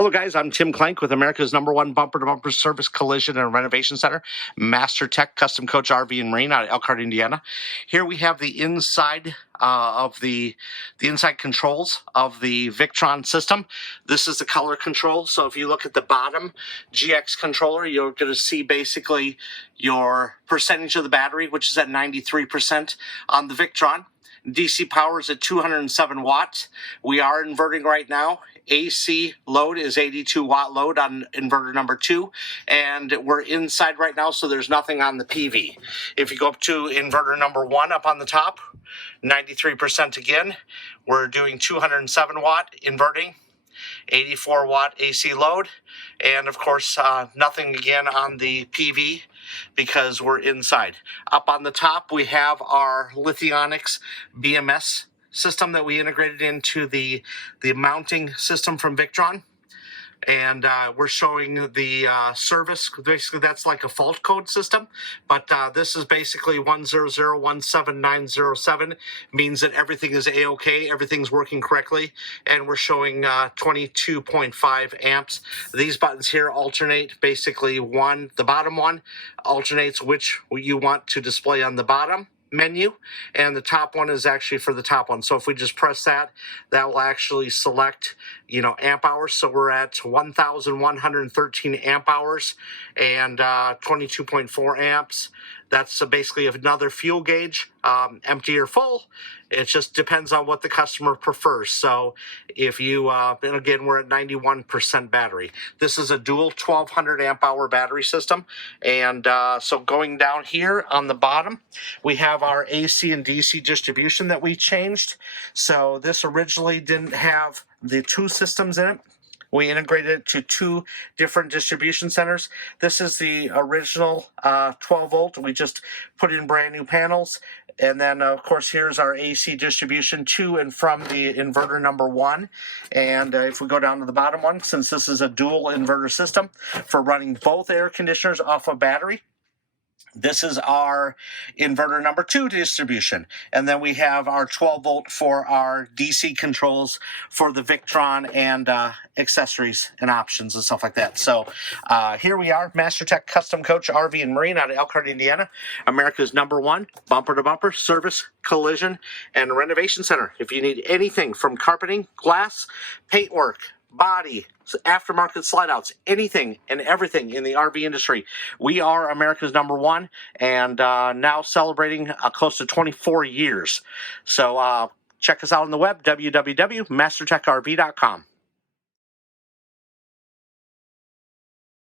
Hello, guys. I'm Tim Clank with America's #1 bumper-to-bumper service collision and renovation center, Master Tech Custom Coach RV and Marine out of Elkhart, Indiana. Here we have the inside of the inside controls of the Victron system. This is the color control. So if you look at the bottom GX controller, you're going to see basically your percentage of the battery, which is at 93% on the Victron. DC power is at 207 watts. We are inverting right now. AC load is 82 watt load on inverter number 2, and we're inside right now, so there's nothing on the PV. If you go up to inverter number 1 up on the top, 93% again. We're doing 207 watt inverting, 84 watt AC load, and of course nothing again on the PV because we're inside. Up on the top we have our Lithionics BMS system that we integrated into the mounting system from Victron. And we're showing the service. Basically, that's like a fault code system, but this is basically 1001797 means that everything is A-OK, everything's working correctly, and we're showing 22.5 amps. These buttons here alternate. Basically, the bottom one alternates which you want to display on the bottom menu, and the top one is actually for the top one. So if we just press that, that will actually select, amp hours. So we're at 1,113 amp hours and 22.4 amps. That's basically another fuel gauge, empty or full. It just depends on what the customer prefers. So if you, and again, we're at 91% battery. This is a dual 1,200 amp hour battery system. And so going down here on the bottom, we have our AC and DC distribution that we changed. So this originally didn't have the 2 systems in it. We integrated it to 2 different distribution centers. This is the original 12 volt. We just put in brand new panels. And then, of course, here's our AC distribution to and from the inverter number 1. And if we go down to the bottom one, since this is a dual inverter system for running both air conditioners off a battery, this is our inverter number 2 distribution. And then we have our 12 volt for our DC controls for the Victron and accessories and options and stuff like that. So here we are, Master Tech Custom Coach RV and Marine out of Elkhart, Indiana, America's #1 bumper-to-bumper service, collision, and renovation center. If you need anything from carpeting, glass, paintwork, body, aftermarket slide outs, anything and everything in the RV industry, we are America's #1 and now celebrating close to 24 years. So check us out on the web, www.mastertechrv.com.